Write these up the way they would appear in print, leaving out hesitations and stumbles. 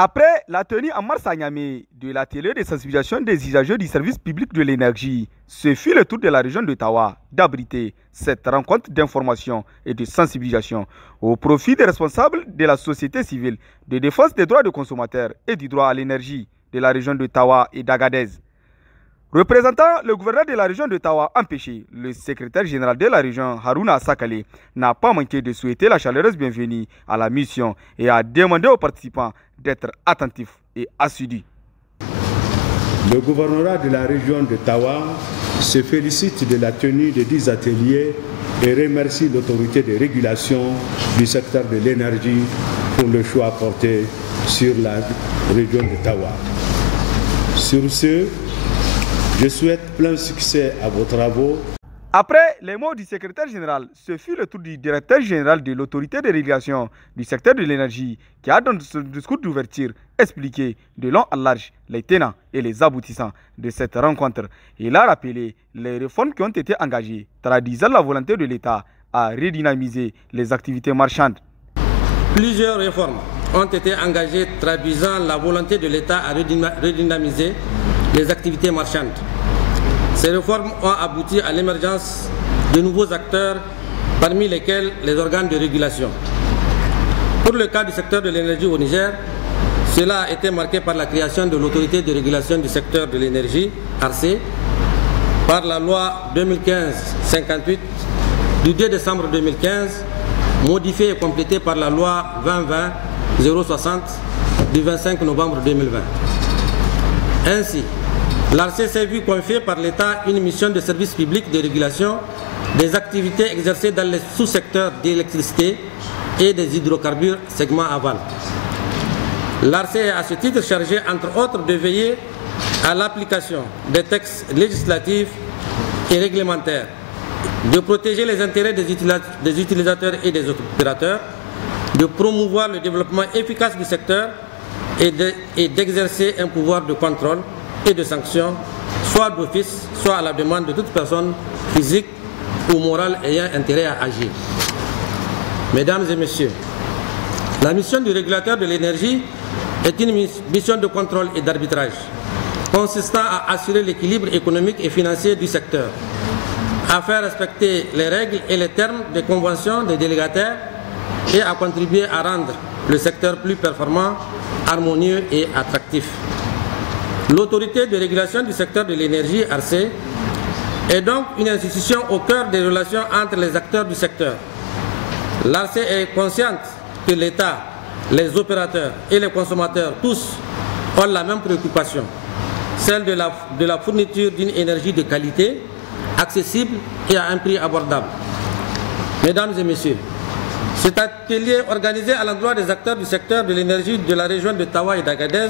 Après la tenue en mars à Niamey de l'atelier de sensibilisation des usagers du service public de l'énergie, ce fut le tour de la région d'Ottawa d'abriter cette rencontre d'information et de sensibilisation au profit des responsables de la société civile de défense des droits des consommateurs et du droit à l'énergie de la région d'Ottawa et d'Agadez. Représentant le gouverneur de la région d'Ottawa empêché, le secrétaire général de la région, Haruna Sakale, n'a pas manqué de souhaiter la chaleureuse bienvenue à la mission et a demandé aux participants d'être attentifs et assidus. Le gouvernorat de la région d'Ottawa se félicite de la tenue de 10 ateliers et remercie l'autorité de régulation du secteur de l'énergie pour le choix porté sur la région d'Ottawa. Sur ce, je souhaite plein succès à vos travaux. Après les mots du secrétaire général, ce fut le tour du directeur général de l'autorité de régulation du secteur de l'énergie qui a dans son discours d'ouverture expliqué de long en large les tenants et les aboutissants de cette rencontre. Il a rappelé les réformes qui ont été engagées, traduisant la volonté de l'État à redynamiser les activités marchandes. Plusieurs réformes ont été engagées traduisant la volonté de l'État à redynamiser les activités marchandes. Ces réformes ont abouti à l'émergence de nouveaux acteurs, parmi lesquels les organes de régulation. Pour le cas du secteur de l'énergie au Niger, cela a été marqué par la création de l'autorité de régulation du secteur de l'énergie, ARCE, par la loi 2015-58 du 2 décembre 2015, modifiée et complétée par la loi 2020-060 du 25 novembre 2020. Ainsi, l'ARCE s'est vu confier par l'État une mission de service public de régulation des activités exercées dans les sous-secteurs d'électricité et des hydrocarbures segment aval. L'ARCE est à ce titre chargé, entre autres, de veiller à l'application des textes législatifs et réglementaires, de protéger les intérêts des utilisateurs et des opérateurs, de promouvoir le développement efficace du secteur et d'exercer un pouvoir de contrôle et de sanction, soit d'office, soit à la demande de toute personne physique ou morale ayant intérêt à agir. Mesdames et messieurs, la mission du régulateur de l'énergie est une mission de contrôle et d'arbitrage, consistant à assurer l'équilibre économique et financier du secteur, à faire respecter les règles et les termes des conventions des délégataires et à contribuer à rendre le secteur plus performant, harmonieux et attractif. L'autorité de régulation du secteur de l'énergie, ARCE, est donc une institution au cœur des relations entre les acteurs du secteur. L'ARCE est consciente que l'État, les opérateurs et les consommateurs, tous, ont la même préoccupation, celle de la fourniture d'une énergie de qualité, accessible et à un prix abordable. Mesdames et messieurs, cet atelier organisé à l'endroit des acteurs du secteur de l'énergie de la région d'Ottawa et d'Agadez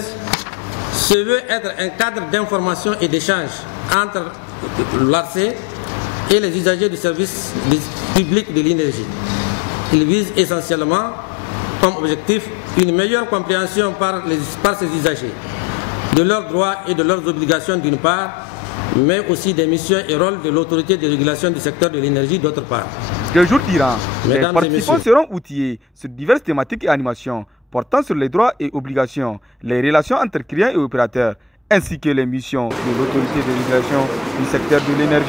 se veut être un cadre d'information et d'échange entre l'ARCE et les usagers du service public de l'énergie. Il vise essentiellement comme objectif une meilleure compréhension par ces usagers de leurs droits et de leurs obligations d'une part, mais aussi des missions et rôles de l'autorité de régulation du secteur de l'énergie d'autre part. 2 jours durant, les participants seront outillés sur diverses thématiques et animations portant sur les droits et obligations, les relations entre clients et opérateurs, ainsi que les missions de l'autorité de régulation du secteur de l'énergie.